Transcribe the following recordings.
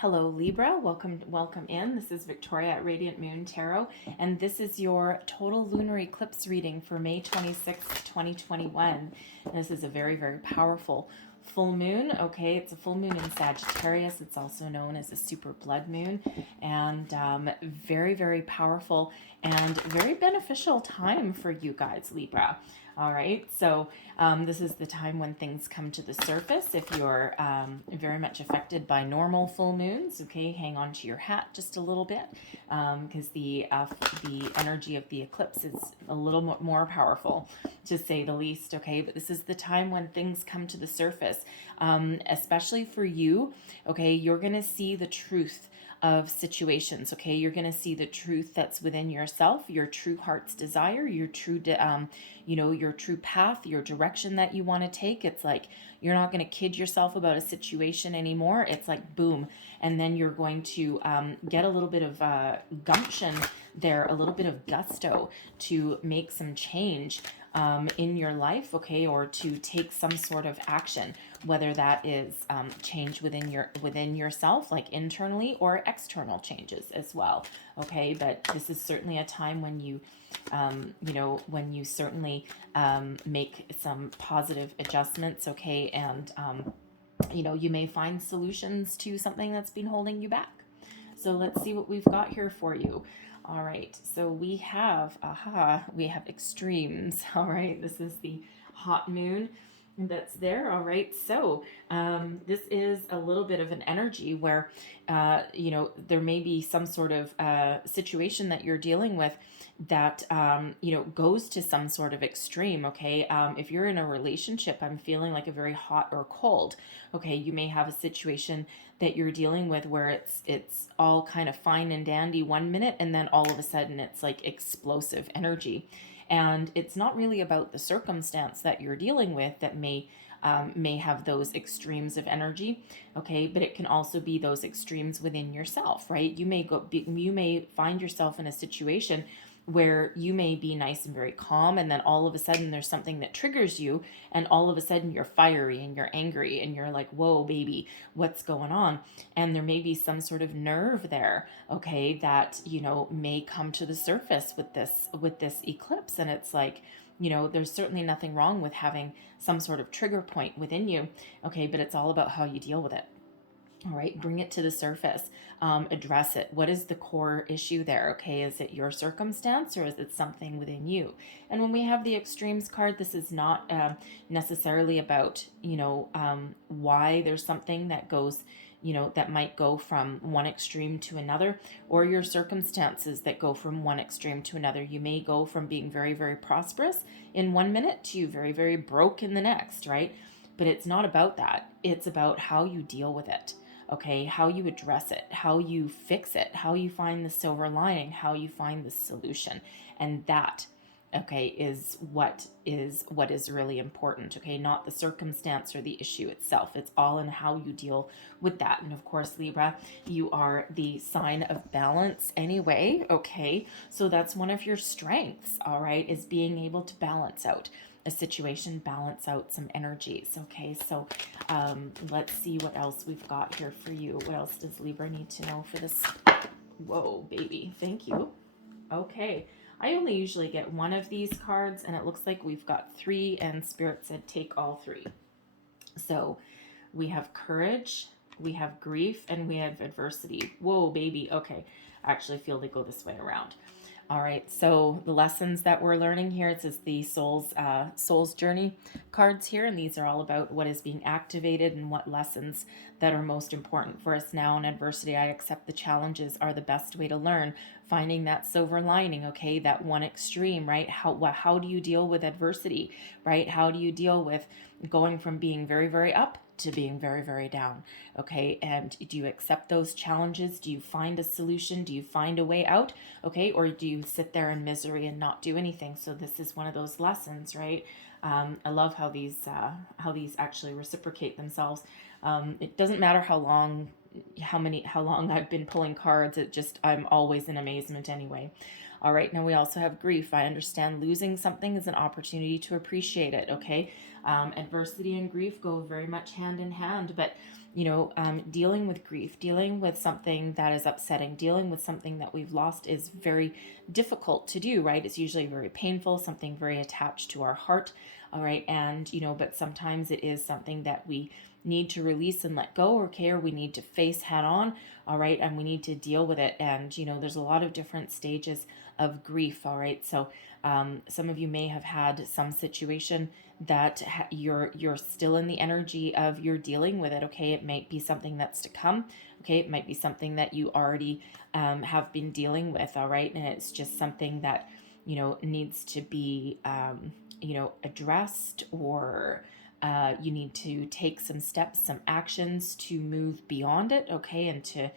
Hello Libra, welcome in. This is Victoria at Radiant Moon Tarot, and this is your total lunar eclipse reading for May 26th, 2021. This is a very powerful full moon. Okay, it's a full moon in Sagittarius. It's also known as a super blood moon, and very powerful and very beneficial time for you guys, Libra. All right, so this is the time when things come to the surface. If you're very much affected by normal full moons, okay, hang on to your hat just a little bit, because the energy of the eclipse is a little more powerful, to say the least. Okay, but this is the time when things come to the surface, especially for you. Okay, you're gonna see the truth of situations. Okay, you're going to see the truth that's within yourself, your true heart's desire, your true your true path, your direction that you want to take. It's like you're not going to kid yourself about a situation anymore. It's like boom, and then you're going to get a little bit of gumption there, a little bit of gusto to make some change in your life, okay, or to take some sort of action, whether that is change within yourself, like internally, or external changes as well. Okay, but this is certainly a time when you when you certainly make some positive adjustments, okay, and you may find solutions to something that's been holding you back. So let's see what we've got here for you. All right, so we have extremes. All right, this is the hot moon that's there. All right, so this is a little bit of an energy where there may be some sort of situation that you're dealing with that goes to some sort of extreme. Okay, if you're in a relationship, I'm feeling like a very hot or cold. Okay, you may have a situation that you're dealing with where it's all kind of fine and dandy 1 minute, and then all of a sudden it's like explosive energy. And it's not really about the circumstance that you're dealing with that may have those extremes of energy, okay, but it can also be those extremes within yourself, right? You may find yourself in a situation where you may be nice and very calm, and then all of a sudden there's something that triggers you, and all of a sudden you're fiery and you're angry and you're like, whoa baby, what's going on? And there may be some sort of nerve there, okay, that may come to the surface with this eclipse. And it's like, there's certainly nothing wrong with having some sort of trigger point within you, okay, but it's all about how you deal with it. All right, bring it to the surface, address it. What is the core issue there? Okay, is it your circumstance, or is it something within you? And when we have the extremes card, this is not necessarily about why there's something that goes that might go from one extreme to another, or your circumstances that go from one extreme to another. You may go from being very prosperous in 1 minute to very broke in the next, right? But it's not about that. It's about how you deal with it. Okay, how you address it, how you fix it, how you find the silver lining, how you find the solution. And that, okay, is what is really important, okay? Not the circumstance or the issue itself. It's all in how you deal with that. And of course, Libra, you are the sign of balance anyway, okay? So that's one of your strengths, all right, is being able to balance out a situation, balance out some energies. Okay, so let's see what else we've got here for you. What else does Libra need to know for this? Whoa, baby, thank you. Okay, I only usually get one of these cards, and it looks like we've got three, and Spirit said take all three. So we have courage, we have grief, and we have adversity. Whoa, baby. Okay, I actually feel they go this way around. All right, so the lessons that we're learning here, it says the soul's journey cards here, and these are all about what is being activated and what lessons that are most important for us now in adversity. I accept the challenges are the best way to learn, finding that silver lining, okay, that one extreme, right? How do you deal with adversity, right? How do you deal with going from being very up to being very down, okay? And do you accept those challenges? Do you find a solution? Do you find a way out, okay? Or do you sit there in misery and not do anything? So this is one of those lessons, right? I love how these actually reciprocate themselves. It doesn't matter how long I've been pulling cards. I'm always in amazement anyway. All right, now we also have grief. I understand losing something is an opportunity to appreciate it, okay? Adversity and grief go very much hand in hand, but dealing with grief, dealing with something that is upsetting, dealing with something that we've lost is very difficult to do, right? It's usually very painful, something very attached to our heart, all right? And, but sometimes it is something that we need to release and let go, okay, or we need to face head on, all right? And we need to deal with it. And, there's a lot of different stages of grief, all right? So some of you may have had some situation that you're still in the energy of you're dealing with it, okay? It might be something that's to come, okay? It might be something that you already have been dealing with, all right? And it's just something that, needs to be, addressed, or you need to take some steps, some actions to move beyond it, okay? And to,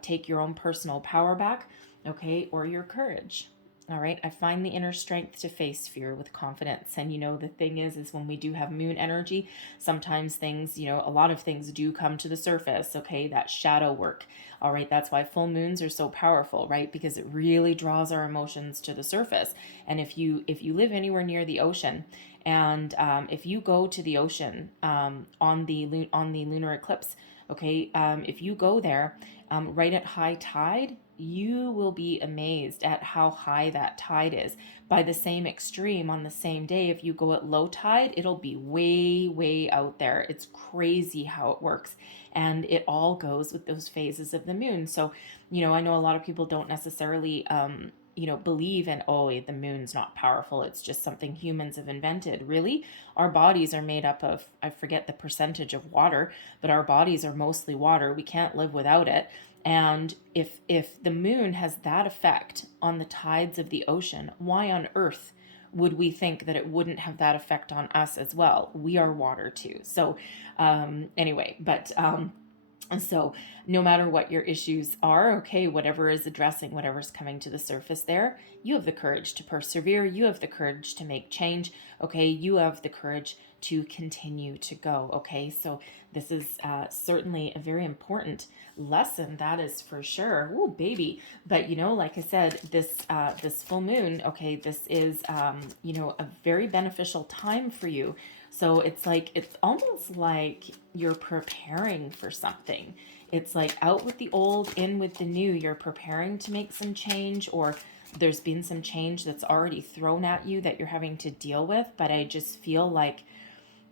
take your own personal power back, okay? Or your courage. All right. I find the inner strength to face fear with confidence. And, the thing is when we do have moon energy, sometimes things, a lot of things do come to the surface. Okay. That shadow work. All right. That's why full moons are so powerful, right? Because it really draws our emotions to the surface. And if you live anywhere near the ocean, and if you go to the ocean on the lunar eclipse, okay, if you go there right at high tide, you will be amazed at how high that tide is. By the same extreme, on the same day, if you go at low tide, it'll be way, way out there. It's crazy how it works. And it all goes with those phases of the moon. So, I know a lot of people don't necessarily, believe in, oh, the moon's not powerful. It's just something humans have invented. Really? Our bodies are made up of, I forget the percentage of water, but our bodies are mostly water. We can't live without it. And if the moon has that effect on the tides of the ocean, why on earth would we think that it wouldn't have that effect on us as well? We are water too. So anyway, but so no matter what your issues are, okay, whatever is addressing, whatever's coming to the surface there, you have the courage to persevere. You have the courage to make change. Okay, you have the courage to continue to go. Okay, so this is certainly a very important lesson, that is for sure. Oh, baby. But like I said, this full moon, okay, this is a very beneficial time for you. So it's almost like you're preparing for something. It's like out with the old, in with the new. You're preparing to make some change, or there's been some change that's already thrown at you that you're having to deal with. But I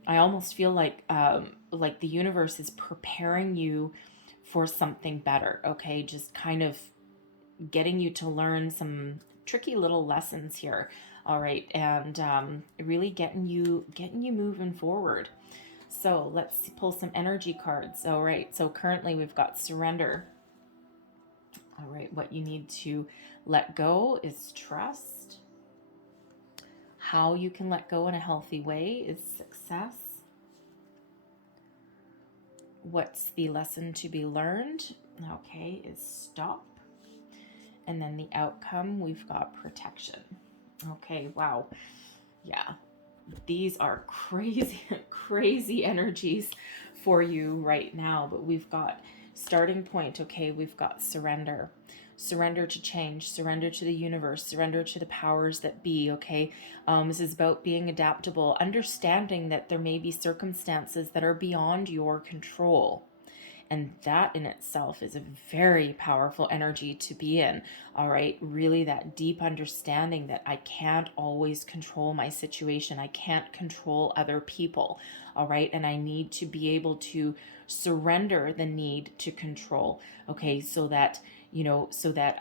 almost feel like the universe is preparing you for something better. Okay, just kind of getting you to learn some tricky little lessons here. All right, and really getting you moving forward. So let's pull some energy cards. All right, so currently we've got surrender. All right, what you need to let go is trust. How you can let go in a healthy way is success. What's the lesson to be learned? Okay, is stop. And then the outcome, we've got protection. Okay, wow. Yeah, these are crazy, crazy energies for you right now. But we've got starting point, okay, we've got surrender. Surrender to change, surrender to the universe, surrender to the powers that be, okay? This is about being adaptable, understanding that there may be circumstances that are beyond your control. And that in itself is a very powerful energy to be in, all right? Really that deep understanding that I can't always control my situation. I can't control other people, all right? And I need to be able to surrender the need to control, okay? So that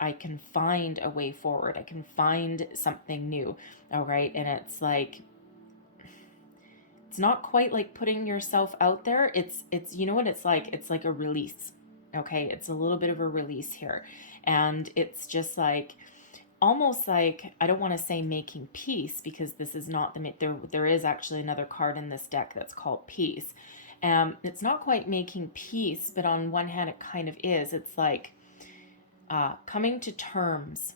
I can find a way forward. I can find something new, all right? And it's not quite like putting yourself out there. It's you know what it's like? It's like a release. Okay, it's a little bit of a release here. And it's just like almost like, I don't want to say making peace, because this is not there is actually another card in this deck that's called peace. It's not quite making peace, but on one hand it kind of is. It's like coming to terms.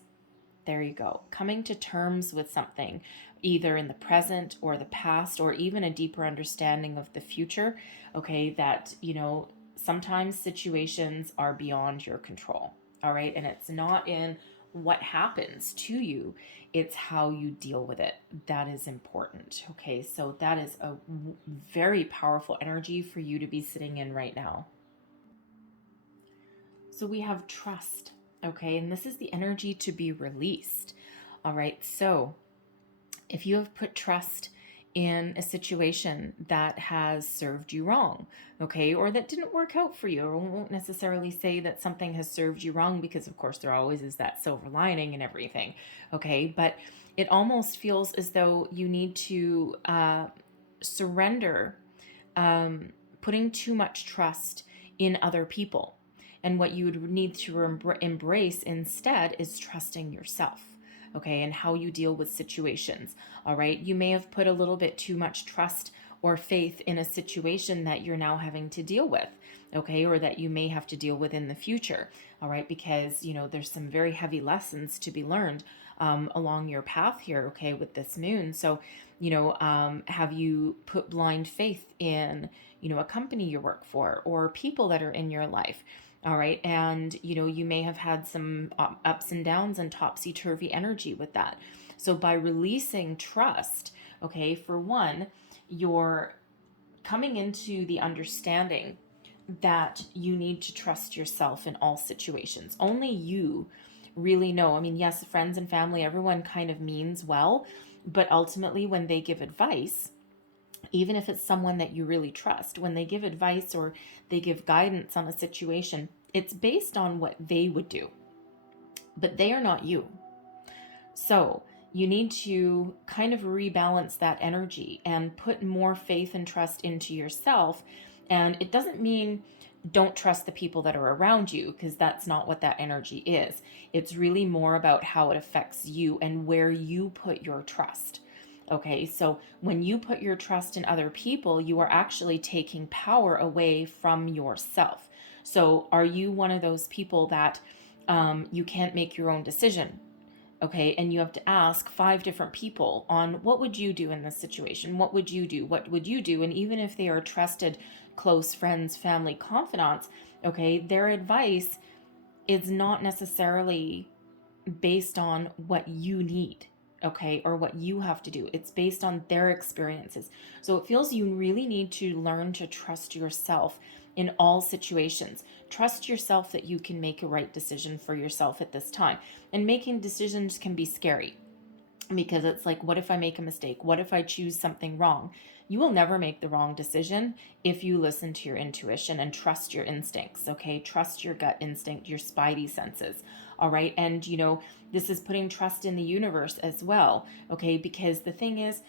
There you go. Coming to terms with something, either in the present or the past, or even a deeper understanding of the future. Okay, that, sometimes situations are beyond your control. All right, and it's not in what happens to you. It's how you deal with it that is important. Okay, so that is a very powerful energy for you to be sitting in right now. So we have trust. Okay, and this is the energy to be released. All right, so if you have put trust in a situation that has served you wrong, okay, or that didn't work out for you, or won't necessarily say that something has served you wrong, because of course there always is that silver lining and everything, okay, but it almost feels as though you need to surrender putting too much trust in other people. And what you would need to embrace instead is trusting yourself, okay, and how you deal with situations. All right, you may have put a little bit too much trust or faith in a situation that you're now having to deal with, okay, or that you may have to deal with in the future. All right, because there's some very heavy lessons to be learned along your path here, okay, with this moon. So have you put blind faith in a company you work for or people that are in your life? All right. And, you may have had some ups and downs and topsy-turvy energy with that. So by releasing trust, okay, for one, you're coming into the understanding that you need to trust yourself in all situations. Only you really know. I mean, yes, friends and family, everyone kind of means well, but ultimately when they give advice, even if it's someone that you really trust, when they give advice or they give guidance on a situation, it's based on what they would do, but they are not you. So you need to kind of rebalance that energy and put more faith and trust into yourself. And it doesn't mean don't trust the people that are around you, because that's not what that energy is. It's really more about how it affects you and where you put your trust. Okay, so when you put your trust in other people, you are actually taking power away from yourself. So are you one of those people that you can't make your own decision? Okay, and you have to ask 5 different people on what would you do in this situation? What would you do? What would you do? And even if they are trusted, close friends, family, confidants, okay, their advice is not necessarily based on what you need, okay, or what you have to do. It's based on their experiences. So it feels you really need to learn to trust yourself in all situations. Trust yourself that you can make a right decision for yourself at this time. And making decisions can be scary, because it's like, what if I make a mistake? What if I choose something wrong? You will never make the wrong decision if you listen to your intuition and trust your instincts, okay? Trust your gut instinct, your spidey senses, all right? And, this is putting trust in the universe as well, okay? Because the thing is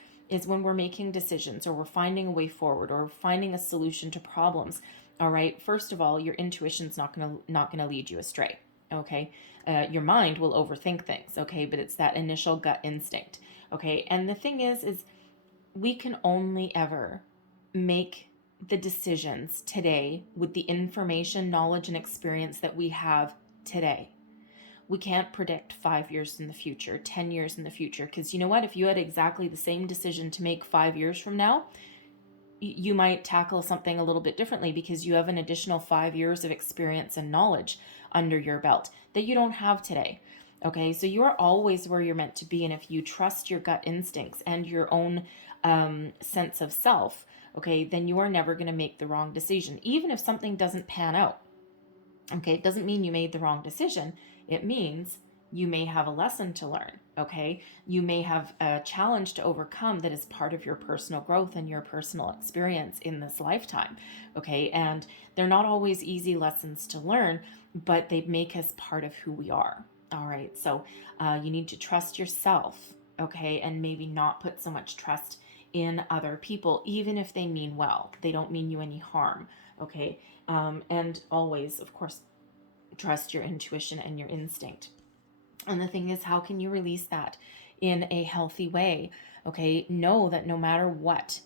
when we're making decisions or we're finding a way forward or finding a solution to problems, all right, first of all, your intuition's not gonna lead you astray, okay? Your mind will overthink things, okay? But it's that initial gut instinct, okay? And the thing is we can only ever make the decisions today with the information, knowledge, and experience that we have today. We can't predict 5 years in the future, 10 years in the future, because you know what? If you had exactly the same decision to make 5 years from now, you might tackle something a little bit differently because you have an additional 5 years of experience and knowledge under your belt that you don't have today. Okay, so you are always where you're meant to be. And if you trust your gut instincts and your own sense of self, okay, then you are never going to make the wrong decision. Even if something doesn't pan out, okay, it doesn't mean you made the wrong decision. It means you may have a lesson to learn, okay? You may have a challenge to overcome that is part of your personal growth and your personal experience in this lifetime, okay? And they're not always easy lessons to learn, but they make us part of who we are, all right? So you need to trust yourself, okay? And maybe not put so much trust in other people, even if they mean well. They don't mean you any harm, okay? And always, of course, trust your intuition and your instinct. And the thing is, how can you release that in a healthy way? Okay, know that no matter what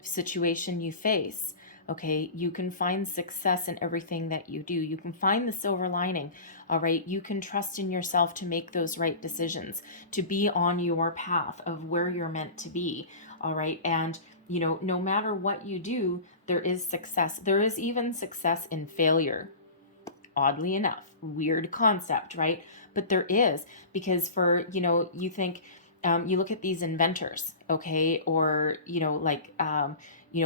situation you face, okay, you can find success in everything that you do. You can find the silver lining, all right? You can trust in yourself to make those right decisions, to be on your path of where you're meant to be, all right? And, no matter what you do, there is success. There is even success in failure. oddly enough. Weird concept, right? But there is, because for, you think, you look at these inventors, okay, or,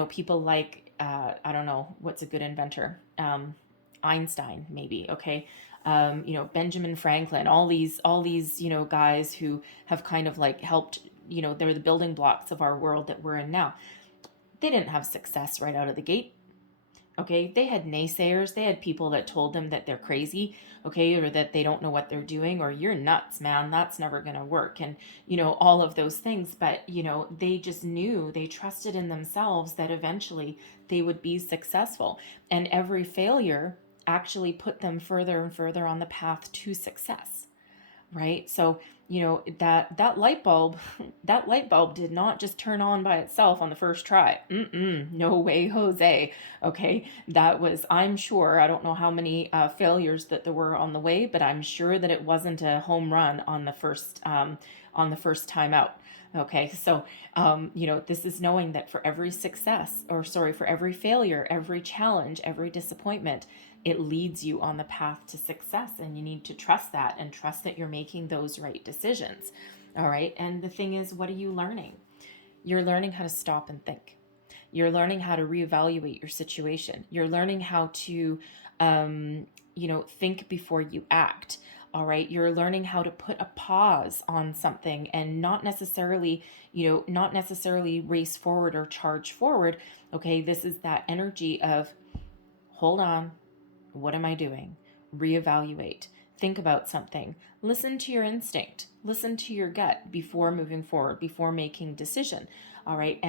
people like, I don't know, what's a good inventor? Einstein, maybe, okay. Benjamin Franklin, all these, guys who have kind of like helped, they're the building blocks of our world that we're in now. They didn't have success right out of the gate. Okay, they had naysayers, they had people that told them that they're crazy, okay, or that they don't know what they're doing, or you're nuts, man, that's never going to work, and all of those things. But they just knew, they trusted in themselves that eventually they would be successful, and every failure actually put them further and further on the path to success, right? So that light bulb that light bulb did not just turn on by itself on the first try. No way, Jose. Okay, that was, I'm sure, I don't know how many failures that there were on the way, but I'm sure that it wasn't a home run on the first time out. Okay, so this is knowing that for every success, or sorry, for every failure, every challenge, every disappointment, it leads you on the path to success, and you need to trust that, and trust that you're making those right decisions. All right, and the thing is, what are you learning? You're learning how to stop and think. You're learning how to reevaluate your situation. You're learning how to think before you act. All right, you're learning how to put a pause on something, and not necessarily race forward or charge forward. Okay, this is that energy of, hold on, what am I doing? Reevaluate. Think about something. Listen to your instinct. Listen to your gut before moving forward, before making decision. All right.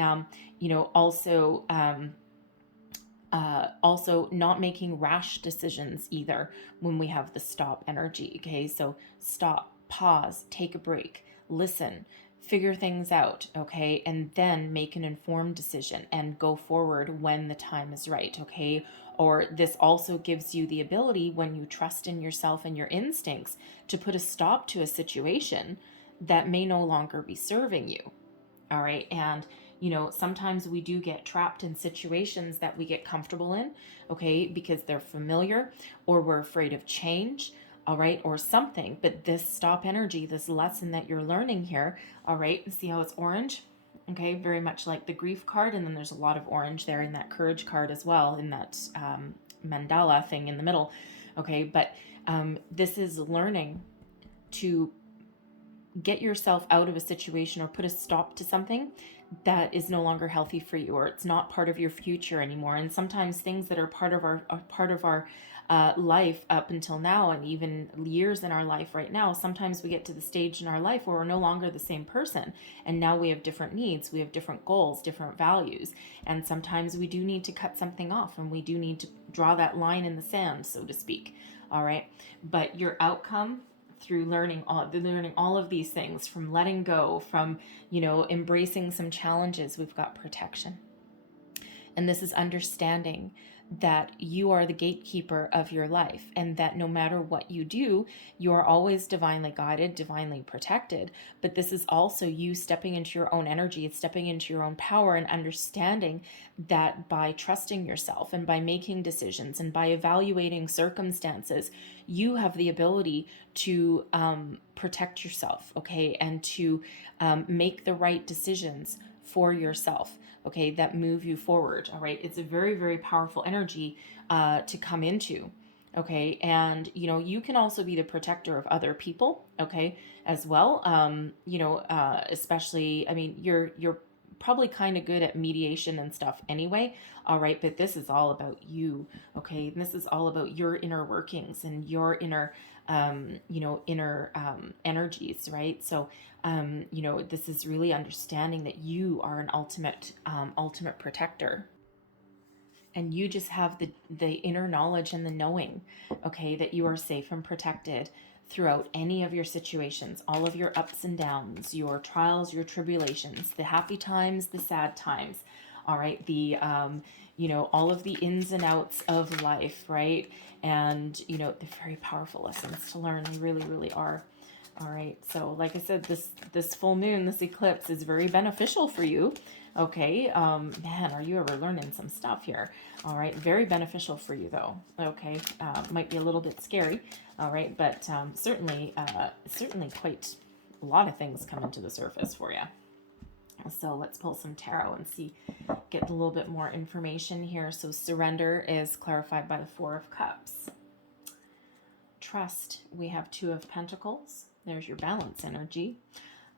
Also not making rash decisions either when we have the stop energy. Okay. So stop, pause, take a break, listen, figure things out, okay, and then make an informed decision and go forward when the time is right, okay? Or this also gives you the ability, when you trust in yourself and your instincts, to put a stop to a situation that may no longer be serving you. All right. And sometimes we do get trapped in situations that we get comfortable in, okay, because they're familiar, or we're afraid of change, all right, or something. But this stop energy, this lesson that you're learning here, all right, see how it's orange? Okay, very much like the grief card, and then there's a lot of orange there in that courage card as well, in that mandala thing in the middle. Okay, but this is learning to get yourself out of a situation, or put a stop to something that is no longer healthy for you, or it's not part of your future anymore. And sometimes things that are part of our life up until now, and even years in our life right now, sometimes we get to the stage in our life where we're no longer the same person, and now we have different needs, we have different goals, different values, and sometimes we do need to cut something off, and we do need to draw that line in the sand, so to speak. All right, but your outcome through learning all of these things, from letting go, from embracing some challenges, we've got protection. And this is understanding that you are the gatekeeper of your life, and that no matter what you do, you are always divinely guided, divinely protected. But this is also you stepping into your own energy, stepping into your own power, and understanding that by trusting yourself, and by making decisions, and by evaluating circumstances, you have the ability to protect yourself, okay, and to make the right decisions for yourself, okay, that move you forward. All right, it's a very, very powerful energy to come into, okay, and you can also be the protector of other people, okay, as well. Especially, I mean, you're probably kind of good at mediation and stuff anyway, all right, but this is all about you, okay, and this is all about your inner workings and your inner energies, right? So this is really understanding that you are an ultimate protector, and you just have the inner knowledge and the knowing, okay, that you are safe and protected throughout any of your situations, all of your ups and downs, your trials, your tribulations, the happy times, the sad times, all right, the all of the ins and outs of life, right? And they're very powerful lessons to learn. They really, really are. All right, so like I said, this full moon, this eclipse is very beneficial for you, Okay, man, are you ever learning some stuff here? All right, very beneficial for you though. Okay, might be a little bit scary. All right, but certainly quite a lot of things coming to the surface for you. So let's pull some tarot and see, get a little bit more information here. So surrender is clarified by the Four of Cups. Trust, we have Two of Pentacles. There's your balance energy.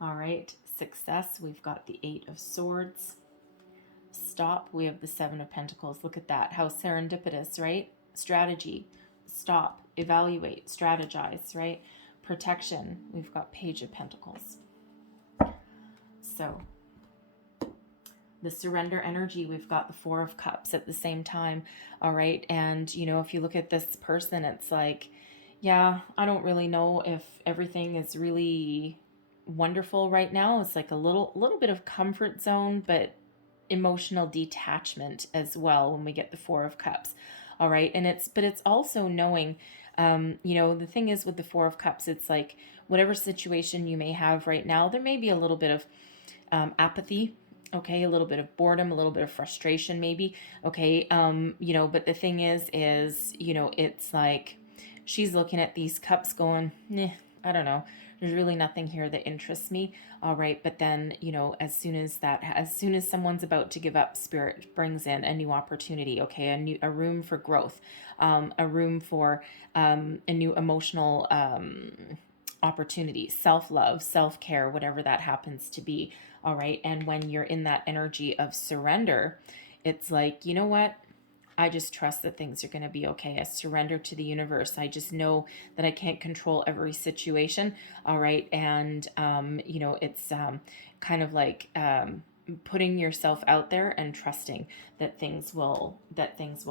All right, success, we've got the Eight of Swords. Stop, we have the Seven of Pentacles. Look at that, how serendipitous, right? Strategy, stop, evaluate, strategize, right? Protection, we've got Page of Pentacles. So the surrender energy, we've got the Four of Cups at the same time. All right, and you know, if you look at this person, it's like, yeah, I don't really know if everything is really wonderful right now. It's like a little bit of comfort zone, but emotional detachment as well when we get the Four of Cups. All right, and it's also knowing, you know, the thing is with the Four of Cups, it's like whatever situation you may have right now, there may be a little bit of apathy. Okay, a little bit of boredom, a little bit of frustration, maybe. Okay, you know, but the thing is, you know, it's like she's looking at these cups going, I don't know. There's really nothing here that interests me. All right. But then, you know, as soon as someone's about to give up, Spirit brings in a new opportunity. Okay. A room for growth, a room for, a new emotional, opportunity, self-love, self-care, whatever that happens to be. All right. And when you're in that energy of surrender, it's like, you know what? I just trust that things are going to be okay. I surrender to the universe. I just know that I can't control every situation. All right. And, you know, it's kind of like putting yourself out there and trusting that things will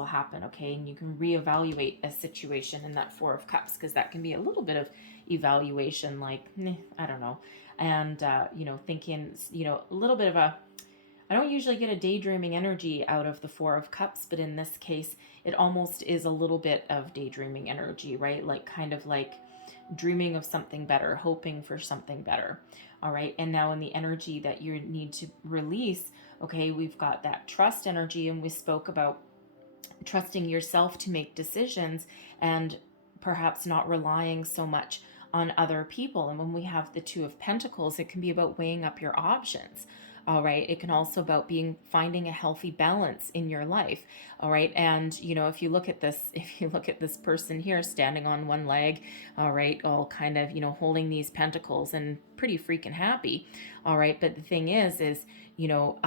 happen. Okay. And you can reevaluate a situation in that Four of Cups, because that can be a little bit of evaluation, like, I don't know. And, you know, thinking, you know, a little bit of a, I don't usually get a daydreaming energy out of the Four of Cups, but in this case, it almost is a little bit of daydreaming energy, right? Like kind of like dreaming of something better, hoping for something better. All right. And now in the energy that you need to release, okay, we've got that trust energy, and we spoke about trusting yourself to make decisions and perhaps not relying so much on other people. And when we have the Two of Pentacles, it can be about weighing up your options. All right. It can also about finding a healthy balance in your life. All right. And, you know, if you look at this person here standing on one leg, all right, all kind of, you know, holding these pentacles and pretty freaking happy. All right. But the thing is, you know,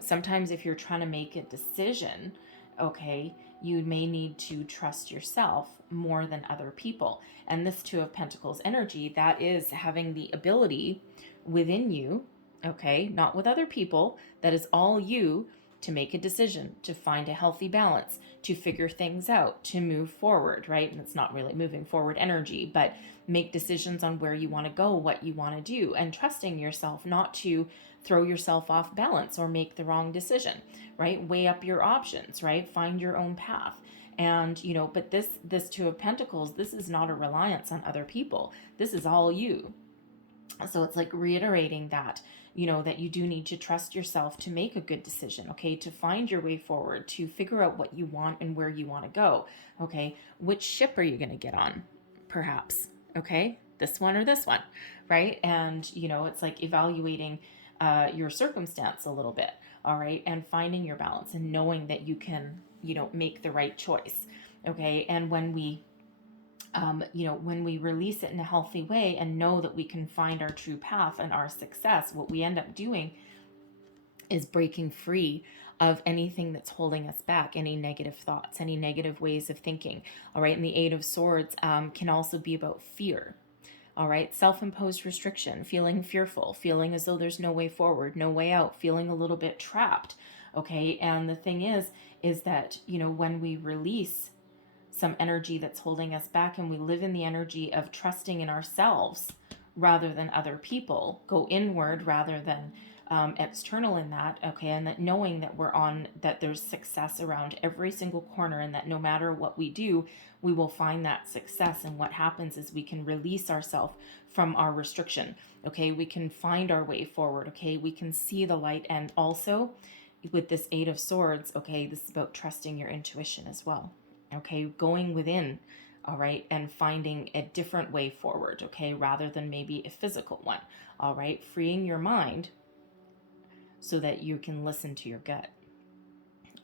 sometimes if you're trying to make a decision, okay, you may need to trust yourself more than other people. And this Two of Pentacles energy, that is having the ability within you, okay, not with other people, that is all you, to make a decision, to find a healthy balance, to figure things out, to move forward, right? And it's not really moving forward energy, but make decisions on where you want to go, what you want to do, and trusting yourself not to throw yourself off balance or make the wrong decision, right? Weigh up your options, right? Find your own path. And, you know, but this Two of Pentacles, this is not a reliance on other people. This is all you. So it's like reiterating that, you know, that you do need to trust yourself to make a good decision, okay, to find your way forward, to figure out what you want and where you want to go, okay? Which ship are you going to get on, perhaps, okay? This one or this one, right? And, you know, it's like evaluating your circumstance a little bit, all right? And finding your balance and knowing that you can, you know, make the right choice, okay? And when we you know, when we release it in a healthy way and know that we can find our true path and our success, what we end up doing is breaking free of anything that's holding us back, any negative thoughts, any negative ways of thinking. All right. And the Eight of Swords can also be about fear. All right. Self-imposed restriction, feeling fearful, feeling as though there's no way forward, no way out, feeling a little bit trapped. Okay. And the thing is that, you know, when we release some energy that's holding us back and we live in the energy of trusting in ourselves rather than other people, go inward rather than external in that, okay, and that knowing that that there's success around every single corner, and that no matter what we do, we will find that success. And what happens is we can release ourselves from our restriction, okay? We can find our way forward, okay? We can see the light. And also with this Eight of Swords, okay, this is about trusting your intuition as well, okay? Going within, all right, and finding a different way forward, okay, rather than maybe a physical one, all right? Freeing your mind so that you can listen to your gut,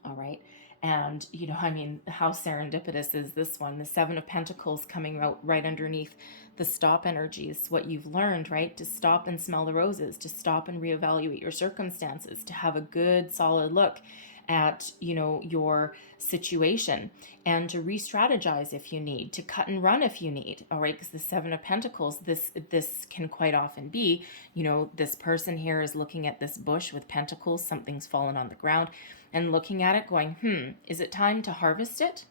all right? And, you know, I mean, how serendipitous is this one? The Seven of Pentacles coming out right underneath the stop energies, what you've learned, right? To stop and smell the roses, to stop and reevaluate your circumstances, to have a good, solid look at, you know, your situation, and to re-strategize if you need, to cut and run if you need, all right? Because the Seven of Pentacles, this can quite often be, you know, this person here is looking at this bush with pentacles, something's fallen on the ground, and looking at it going, is it time to harvest it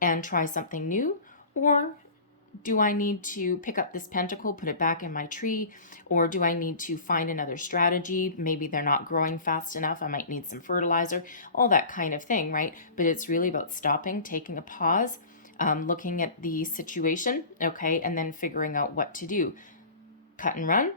and try something new? Or do I need to pick up this pentacle, put it back in my tree? Or do I need to find another strategy? Maybe they're not growing fast enough. I might need some fertilizer, all that kind of thing, right? But it's really about stopping, taking a pause, looking at the situation, okay, and then figuring out what to do. Cut and run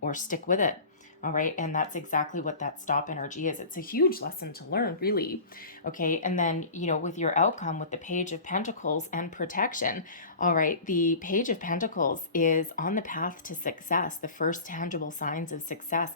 or stick with it. All right. And that's exactly what that stop energy is. It's a huge lesson to learn, really. Okay. And then, you know, with your outcome with the Page of Pentacles and protection. All right. The Page of Pentacles is on the path to success, the first tangible signs of success,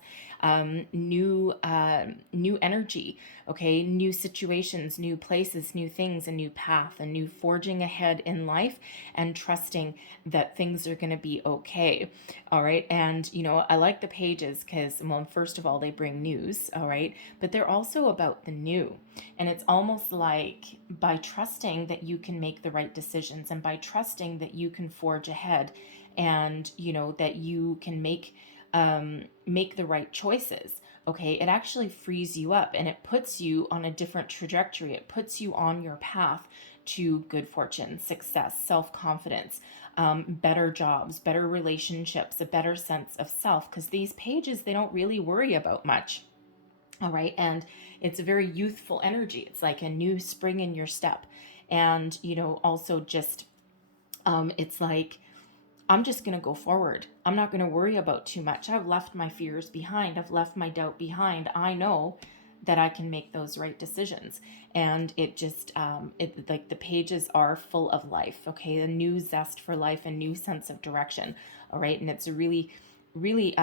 new energy. Okay. New situations, new places, new things, a new path, a new forging ahead in life, and trusting that things are going to be okay. All right. And, you know, I like the pages because, well, first of all, they bring news. All right. But they're also about the new. And it's almost like by trusting that you can make the right decisions, and by trusting that you can forge ahead, and, you know, that you can make the right choices. Okay, it actually frees you up, and it puts you on a different trajectory. It puts you on your path to good fortune, success, self-confidence, better jobs, better relationships, a better sense of self, because these pages, they don't really worry about much. All right. And it's a very youthful energy. It's like a new spring in your step. And, you know, also just, it's like, I'm just going to go forward. I'm not going to worry about too much. I've left my fears behind. I've left my doubt behind. I know that I can make those right decisions. And it just, like the pages are full of life. Okay. A new zest for life, a new sense of direction. All right. And it's a really, really,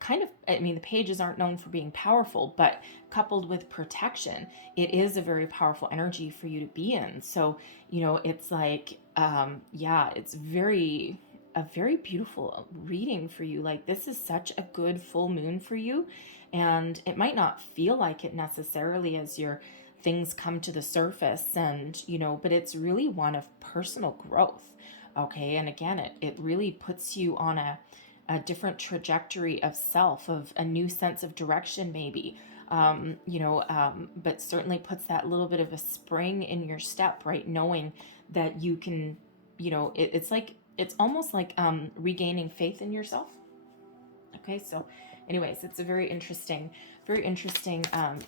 kind of, I mean, the pages aren't known for being powerful, but coupled with protection, it is a very powerful energy for you to be in. So, you know, it's like, it's a very beautiful reading for you. Like, this is such a good full moon for you. And it might not feel like it necessarily as your things come to the surface, and, you know, but it's really one of personal growth. Okay. And again, it really puts you on a different trajectory of self, of a new sense of direction, maybe, but certainly puts that little bit of a spring in your step, right? Knowing that you can, you know, it's almost like regaining faith in yourself. Okay. So anyways, it's a very interesting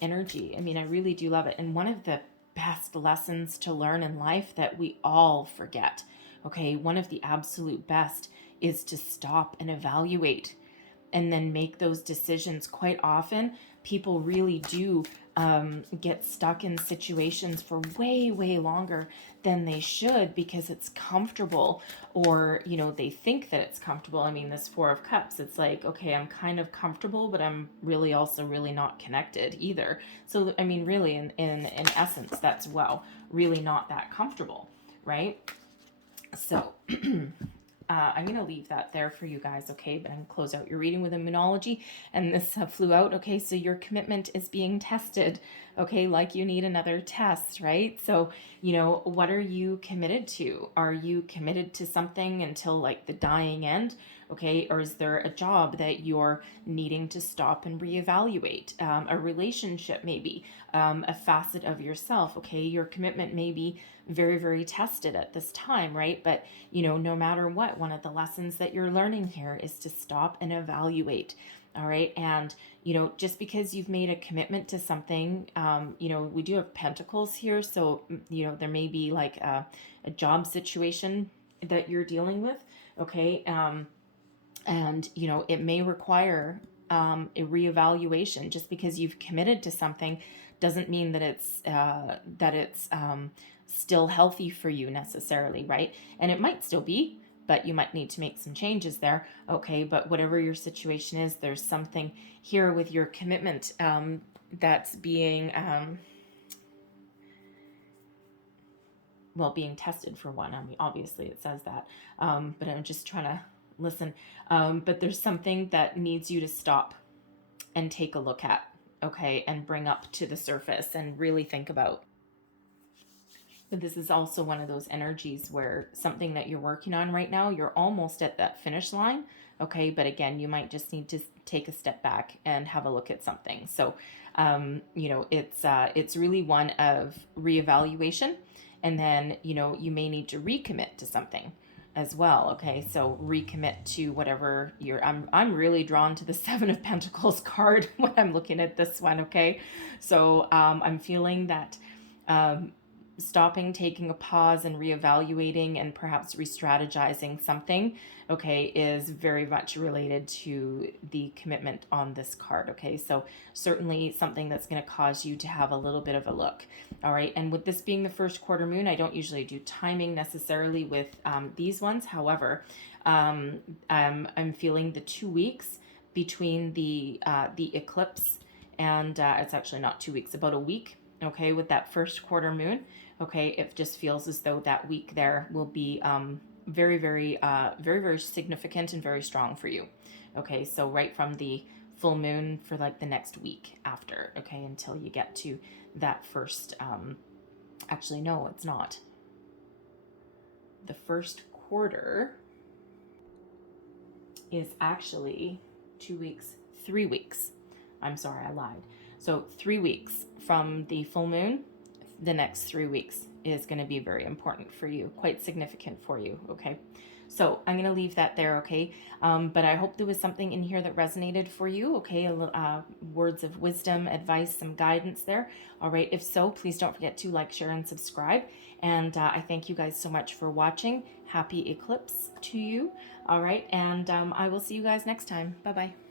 energy. I mean, I really do love it. And one of the best lessons to learn in life that we all forget, okay, one of the absolute best, is to stop and evaluate and then make those decisions. Quite often, people really do get stuck in situations for way, way longer than they should because it's comfortable, or, you know, they think that it's comfortable. I mean, this Four of Cups, it's like, okay, I'm kind of comfortable, but I'm really also really not connected either. So, I mean, really, in essence, that's, well, really not that comfortable, right? So I'm going to leave that there for you guys, okay? But I'm going to close out your reading with a Moonology, and this flew out, okay? So your commitment is being tested, okay? Like you need another test, right? So, you know, what are you committed to? Are you committed to something until like the dying end, okay? Or is there a job that you're needing to stop and reevaluate? A relationship, maybe, a facet of yourself, okay? Your commitment may be very, very tested at this time, right? But, you know, no matter what, one of the lessons that you're learning here is to stop and evaluate, All right. And, just because you've made a commitment to something, we do have pentacles here. So, there may be like a job situation that you're dealing with. Okay. And, it may require a reevaluation. Just because you've committed to something doesn't mean that it's still healthy for you necessarily, right? And it might still be, but you might need to make some changes there. Okay, but whatever your situation is, there's something here with your commitment that's being being tested, for one. I mean, obviously it says that, but I'm just trying to listen. But there's something that needs you to stop and take a look at, okay, and bring up to the surface and really think about. But this is also one of those energies where something that you're working on right now, you're almost at that finish line, okay? But again, you might just need to take a step back and have a look at something. So, it's really one of reevaluation, and then you may need to recommit to something as well. Okay, so recommit to whatever I'm really drawn to the Seven of Pentacles card when I'm looking at this one. Okay, so I'm feeling that. Stopping, taking a pause, and reevaluating, and perhaps re-strategizing something, okay, is very much related to the commitment on this card. Okay, so certainly something that's going to cause you to have a little bit of a look. All right, and with this being the first quarter moon, I don't usually do timing necessarily with these ones. However, I'm feeling the 2 weeks between the eclipse and it's actually not 2 weeks, about a week. Okay, with that first quarter moon. Okay, it just feels as though that week there will be very, very, very, very significant and very strong for you. Okay, so right from the full moon for like the next week after, okay, until you get to that first, actually, no, it's not. The first quarter is actually 2 weeks, 3 weeks. I'm sorry, I lied. So 3 weeks from the full moon, the next 3 weeks is going to be very important for you, quite significant for you, okay? So I'm going to leave that there, okay? But I hope there was something in here that resonated for you, okay? Words of wisdom, advice, some guidance there. All right, if so, please don't forget to like, share, and subscribe. And I thank you guys so much for watching. Happy eclipse to you. All right, and I will see you guys next time. Bye-bye.